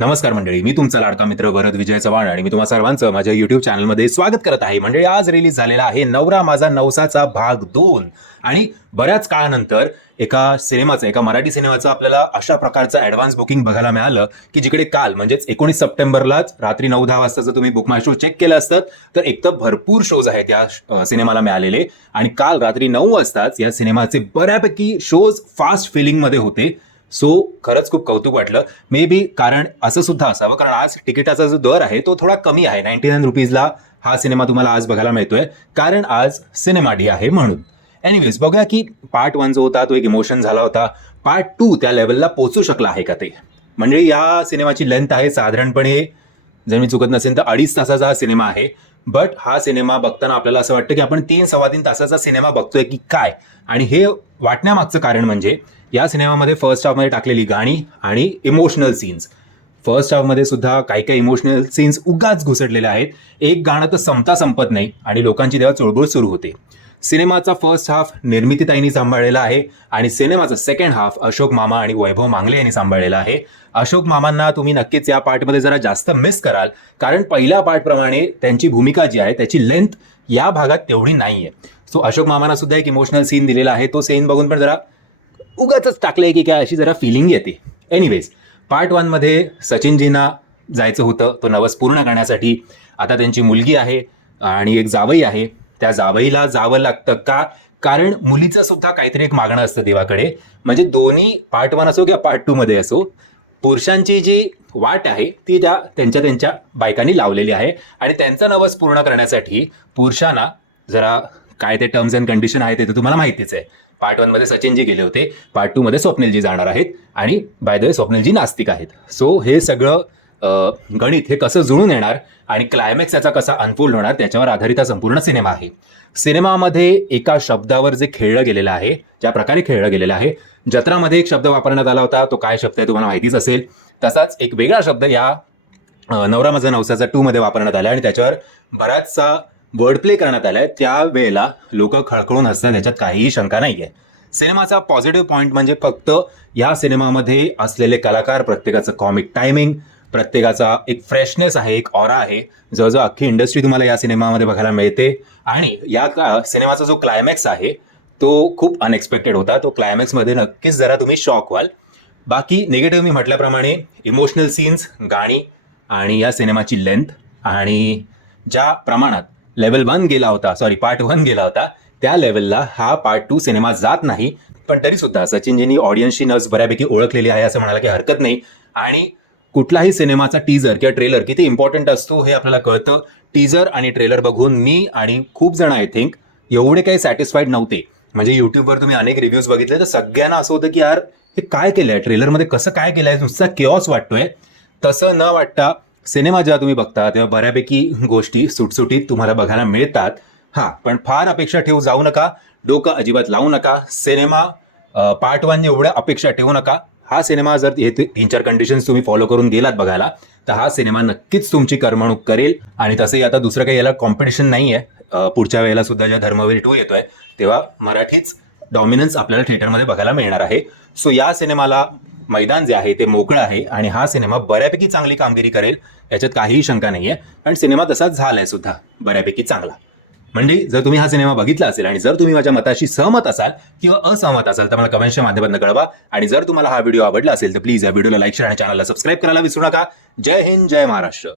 नमस्कार मंडळी मी तुमचा लाडका मित्र भरत विजय चव्हाण आणि मी तुम्हा सर्वांचं माझ्या युट्यूब चॅनलमध्ये स्वागत करत आहे. मंडळी आज रिलीज झालेला आहे नवरा माझा नवसाचा भाग दोन. आणि बऱ्याच काळानंतर एका सिनेमाचं एका मराठी सिनेमाचं आपल्याला अशा प्रकारचं ॲडव्हान्स बुकिंग बघायला मिळालं की जिकडे काल म्हणजेच एकोणीस सप्टेंबरलाच रात्री नऊ दहा वाजता जर तुम्ही बुक माय शो चेक केलं असतं तर एक तर भरपूर शोज आहेत या सिनेमाला मिळालेले. आणि काल रात्री नऊ वाजताच या सिनेमाचे बऱ्यापैकी शोज फास्ट फिलिंगमध्ये होते. सो खरंच खूप कौतुक वाटलं. मे बी कारण असं सुद्धा असावं कारण आज तिकिटाचा जो दर आहे तो थोडा कमी आहे. नाईन्टी नाईन रुपीजला हा सिनेमा तुम्हाला आज बघायला मिळतोय. कारण आज सिनेमा डे आहे म्हणून. एनिवेज बघूया की पार्ट वन जो होता तो एक इमोशन झाला होता. पार्ट टू त्या लेवलला पोचू शकला आहे का ते? म्हणजे या सिनेमाची लेंथ आहे साधारणपणे जर मी चुकत नसेल तर अडीच तासाचा हा सिनेमा आहे. बट हा सिनेमा बघताना आपल्याला असं वाटतं की आपण तीन सव्वा तीन तासाचा सिनेमा बघतोय की काय? आणि हे वाटण्यामागचं कारण म्हणजे या सिनेमामध्ये फर्स्ट हाफमध्ये टाकलेली गाणी आणि इमोशनल सीन्स फर्स्ट हाफमध्ये सुद्धा काही काही इमोशनल सीन्स उगाच घुसडलेले आहेत. एक गाणं तर संपता संपत नाही आणि लोकांची तेव्हा चुळबुळ सुरू होते. सिनेमाचा फर्स्ट हाफ निर्मितीताईंनी सांभाळलेला आहे आणि सिनेमाचा सेकंड हाफ अशोक मामा आणि वैभव मांगले यांनी सांभाळलेला आहे. अशोक मामांना तुम्ही नक्कीच या पार्टमध्ये जरा जास्त मिस कराल. कारण पहिल्या पार्टप्रमाणे त्यांची भूमिका जी आहे त्याची लेंथ या भागात तेवढी नाही आहे सो अशोक मामांना सुद्धा एक इमोशनल सीन दिलेला आहे. तो सीन बघून पण जरा उगाच टाकलंय की काय अशी जरा फिलिंग येते. एनिवेज पार्ट वनमध्ये सचिनजींना जायचं होतं. तो नवस पूर्ण करण्यासाठी. आता त्यांची मुलगी आहे आणि एक जावई आहे. त्या जावईला जावं लागतं का? कारण मुलीचं सुद्धा काहीतरी एक मागणं असतं देवाकडे. म्हणजे दोन्ही पार्ट वन असो किंवा पार्ट टू मध्ये असो पुरुषांची जी वाट आहे ती त्या त्यांच्या त्यांच्या बायकांनी लावलेली आहे. आणि त्यांचा नवस पूर्ण करण्यासाठी पुरुषांना जरा काय ते टर्म्स अँड कंडिशन आहे ते तर तुम्हाला माहितीच आहे. पार्ट वनमध्ये सचिनजी गेले होते. पार्ट टूमध्ये स्वप्नीलजी जाणार आहेत. आणि बाय द वे स्वप्नीलजी नास्तिक आहेत. सो हे सगळं गणित हे कसं जुळून येणार आणि क्लायमॅक्स याचा कसा अनफोल्ड होणार त्याच्यावर आधारित हा संपूर्ण सिनेमा आहे. सिनेमामध्ये एका शब्दावर जे खेळलं गेलेलं आहे ज्या प्रकारे खेळलं गेलेलं आहे जत्रामध्ये एक शब्द वापरण्यात आला होता तो काय शब्द आहे तुम्हाला माहितीच असेल. तसाच एक वेगळा शब्द या नवरा माझा नवसाचा टूमध्ये वापरण्यात आला आणि त्याच्यावर बराचसा वर्ड प्ले करण्यात आलाय. त्यावेळेला लोक खळखळून हसतात त्याच्यात काहीही शंका नाहीये. सिनेमाचा पॉझिटिव्ह पॉईंट म्हणजे फक्त या सिनेमामध्ये असलेले कलाकार प्रत्येकाचं कॉमिक टायमिंग प्रत्येकाचा एक फ्रेशनेस आहे एक ऑरा आहे. जवळजवळ अख्खी इंडस्ट्री तुम्हाला या सिनेमामध्ये बघायला मिळते. आणि या का- सिनेमाचा जो क्लायमॅक्स आहे तो खूप अनएक्सपेक्टेड होता. तो क्लायमॅक्समध्ये नक्कीच जरा तुम्ही शॉक व्हाल. बाकी निगेटिव्ह मी म्हटल्याप्रमाणे इमोशनल सीन्स गाणी आणि या सिनेमाची लेंथ आणि ज्या प्रमाणात लेवल वन गेला होता सॉरी पार्ट वन गेला होता. त्या लेवलला हा पार्ट टू सिनेमा जात नाही. पण तरी सुद्धा सचिनजींनी ऑडियन्सची नर्स बऱ्यापैकी ओळखलेली आहे असं म्हणाला की हरकत नाही. आणि कुठलाही सिनेमाचा टीजर किंवा ट्रेलर किती इम्पॉर्टंट असतो हे आपल्याला कळतं. टीजर आणि ट्रेलर बघून मी आणि खूप जण आय थिंक एवढे काही सॅटिस्फाईड नव्हते. म्हणजे युट्यूबवर तुम्ही अनेक रिव्ह्यूज बघितले तर सगळ्यांना असं होतं की यार हे काय केलंय? ट्रेलरमध्ये कसं काय केलंय? नुसता केऑस वाटतोय. तसं न वाटता सिनेमा जेव्हा तुम्ही बघता तेव्हा बऱ्यापैकी गोष्टी सुटसुटीत तुम्हाला बघायला मिळतात. हां पण फार अपेक्षा ठेवू जाऊ नका. डोकं अजिबात लावू नका. सिनेमा पार्ट वन एवढ्या अपेक्षा ठेवू नका. हा सिनेमा जर हे ते- तीन चार कंडिशन्स तुम्ही फॉलो करून गेलात बघायला तर हा सिनेमा नक्कीच तुमची करमणूक करेल. आणि तसंही आता दुसरं काही याला कॉम्पिटिशन नाही आहे पुढच्या वेळेला सुद्धा ज्या धर्मवीर टू येतोय तेव्हा मराठीच डॉमिनन्स आपल्याला थिएटरमध्ये बघायला मिळणार आहे. सो या सिनेमाला मैदान जे आहे ते मोकळं आहे आणि हा सिनेमा बऱ्यापैकी चांगली कामगिरी करेल याच्यात काहीही शंका नाही आहे कारण सिनेमा तसाच झालाय सुद्धा बऱ्यापैकी चांगला. म्हणजे जर तुम्ही हा सिनेमा बघितला असेल आणि जर तुम्ही माझ्या मताशी सहमत असाल किंवा असहमत असाल तर मला कमेंटच्या माध्यमातून कळवा. आणि जर तुम्हाला हा व्हिडिओ आवडला असेल तर प्लीज या व्हिडिओला लाईक शेअर आणि चॅनलला सबस्क्राईब करायला विसरू नका. जय हिंद जय महाराष्ट्र.